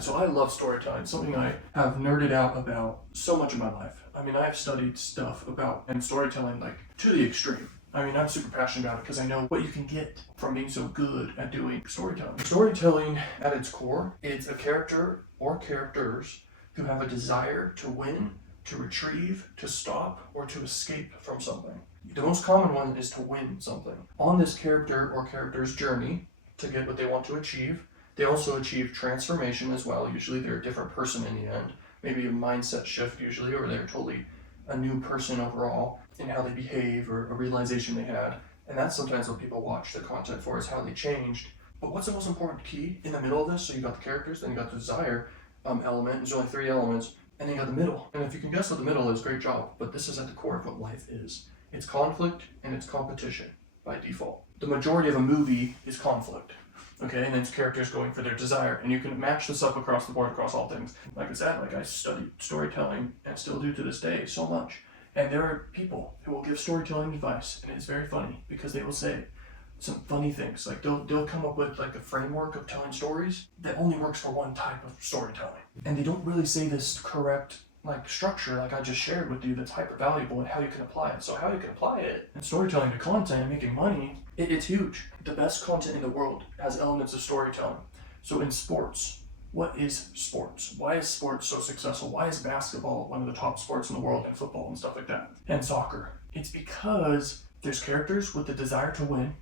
So I love storytelling, something I have nerded out about so much in my life. I mean, I've studied stuff about and storytelling like to the extreme. I mean, I'm super passionate about it because I know what you can get from being so good at doing storytelling. Storytelling, at its core, is a character or characters who have a desire to win, to retrieve, to stop, or to escape from something. The most common one is to win something. On this character or character's journey to get what they want to achieve, they also achieve transformation as well. Usually they're a different person in the end, maybe a mindset shift usually, or they're totally a new person overall in how they behave or a realization they had. And that's sometimes what people watch the content for, is how they changed. But what's the most important key in the middle of this? So you got the characters, then you got the desire element. There's only 3 elements. And then you got the middle. And if you can guess what the middle is, great job. But this is at the core of what life is. It's conflict and it's competition by default. The majority of a movie is conflict. Okay, and it's characters going for their desire, and you can match this up across the board, across all things. Like I said, I studied storytelling and still do to this day so much. And there are people who will give storytelling advice, and it's very funny because they will say some funny things. Like they'll come up with like a framework of telling stories that only works for one type of storytelling. And they don't really say this correct like structure like I just shared with you that's hyper valuable and how you can apply it. So how you can apply it in storytelling to content and making money, it's huge. The best content in the world has elements of storytelling. So in sports, what is sports? Why is sports so successful? Why is basketball one of the top sports in the world, and football and stuff like that? And soccer. It's because there's characters with the desire to win,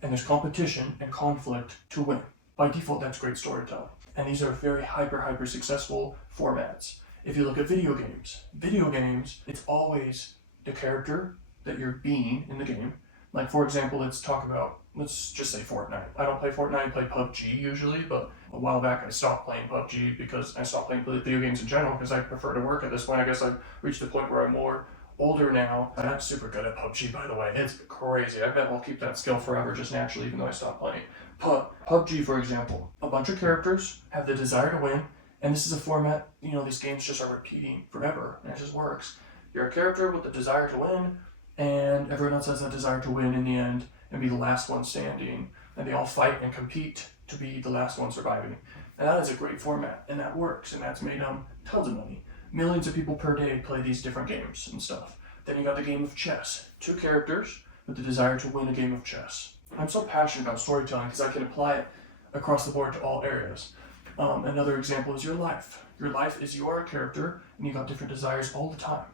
and there's competition and conflict to win. By default, that's great storytelling. And these are very hyper successful formats. If you look at video games, it's always the character that you're being in the game. Like, for example, let's just say Fortnite. I don't play Fortnite, I play PUBG usually, but a while back I stopped playing PUBG because I stopped playing video games in general because I prefer to work at this point. I guess I've reached the point where I'm more older now. And I'm super good at PUBG, by the way. It's crazy. I bet I'll keep that skill forever just naturally, even though I stopped playing. But PUBG, for example, a bunch of characters have the desire to win. And this is a format, these games just are repeating forever, and it just works. You're a character with the desire to win, and everyone else has that desire to win in the end and be the last one standing. And they all fight and compete to be the last one surviving. And that is a great format, and that works, and that's made tons of money. Millions of people per day play these different games and stuff. Then you got the game of chess. 2 characters with the desire to win a game of chess. I'm so passionate about storytelling because I can apply it across the board to all areas. Another example is your life. Your life is you are a character, and you got different desires all the time.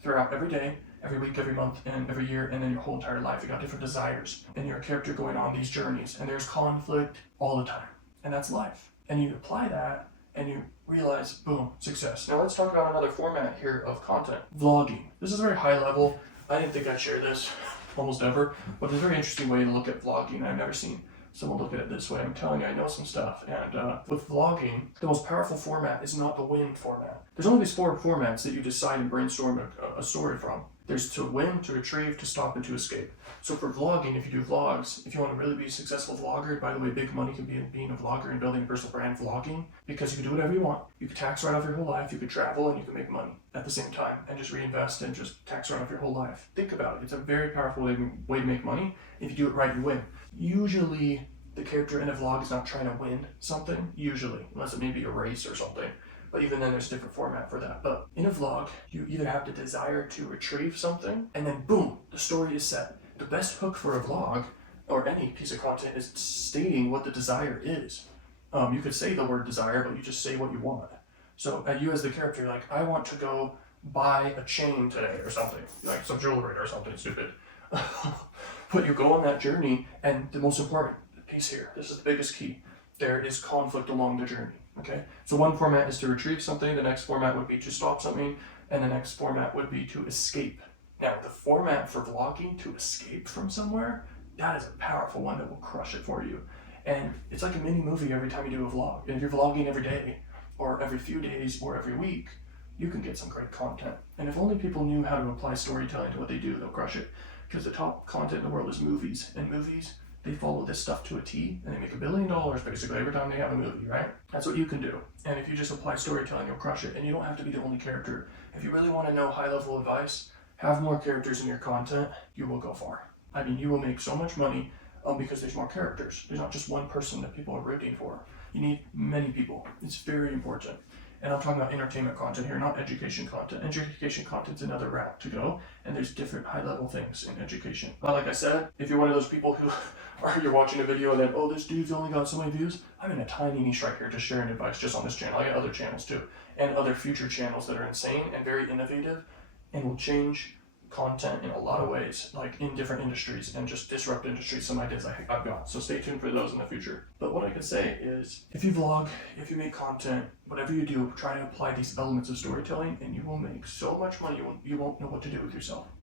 Throughout every day, every week, every month, and every year, and then your whole entire life. You got different desires. And you're a character going on these journeys, and there's conflict all the time. And that's life. And you apply that, and you realize, boom, success. Now let's talk about another format here of content. Vlogging. This is very high level. I didn't think I'd share this almost ever, but it's a very interesting way to look at vlogging I've never seen someone look at it this way. I'm telling you, I know some stuff. And with vlogging, the most powerful format is not the win format. There's only these 4 formats that you decide and brainstorm a story from. There's to win, to retrieve, to stop, and to escape. So for vlogging, if you do vlogs, if you want to really be a successful vlogger, by the way, big money can be in being a vlogger and building a personal brand vlogging, because you can do whatever you want. You can tax write off your whole life, you can travel, and you can make money at the same time, and just reinvest and just tax write off your whole life. Think about it. It's a very powerful way to make money. If you do it right, you win. Usually, the character in a vlog is not trying to win something, usually, unless it may be a race or something. But even then, there's a different format for that. But in a vlog, you either have the desire to retrieve something, and then boom, the story is set. The best hook for a vlog, or any piece of content, is stating what the desire is. You could say the word desire, but you just say what you want. So you as the character, you're like, I want to go buy a chain today or something, like some jewelry or something stupid. But you go on that journey, and the most important piece here, this is the biggest key, there is conflict along the journey. Okay, so one format is to retrieve something, the next format would be to stop something, and the next format would be to escape. Now, the format for vlogging, to escape from somewhere, that is a powerful one that will crush it for you. And it's like a mini movie every time you do a vlog. And if you're vlogging every day, or every few days, or every week, you can get some great content. And if only people knew how to apply storytelling to what they do, they'll crush it. Because the top content in the world is movies, and movies, they follow this stuff to a T, and they make $1 billion basically every time they have a movie, right? That's what you can do. And if you just apply storytelling, you'll crush it. And you don't have to be the only character. If you really want to know high-level advice, have more characters in your content, you will go far. I mean, you will make so much money because there's more characters. There's not just one person that people are rooting for. You need many people. It's very important. And I'm talking about entertainment content here, not education content. Education content's another route to go, and there's different high-level things in education. But like I said, if you're one of those people who you're watching a video and then, oh, this dude's only got so many views, I'm in a tiny niche right here just sharing advice just on this channel. I got other channels too, and other future channels that are insane and very innovative and will change content in a lot of ways, like in different industries, and just disrupt industries. Some ideas I've got, so stay tuned for those in the future. But what I can say is, if you vlog, if you make content, whatever you do, try to apply these elements of storytelling and you will make so much money you won't know what to do with yourself.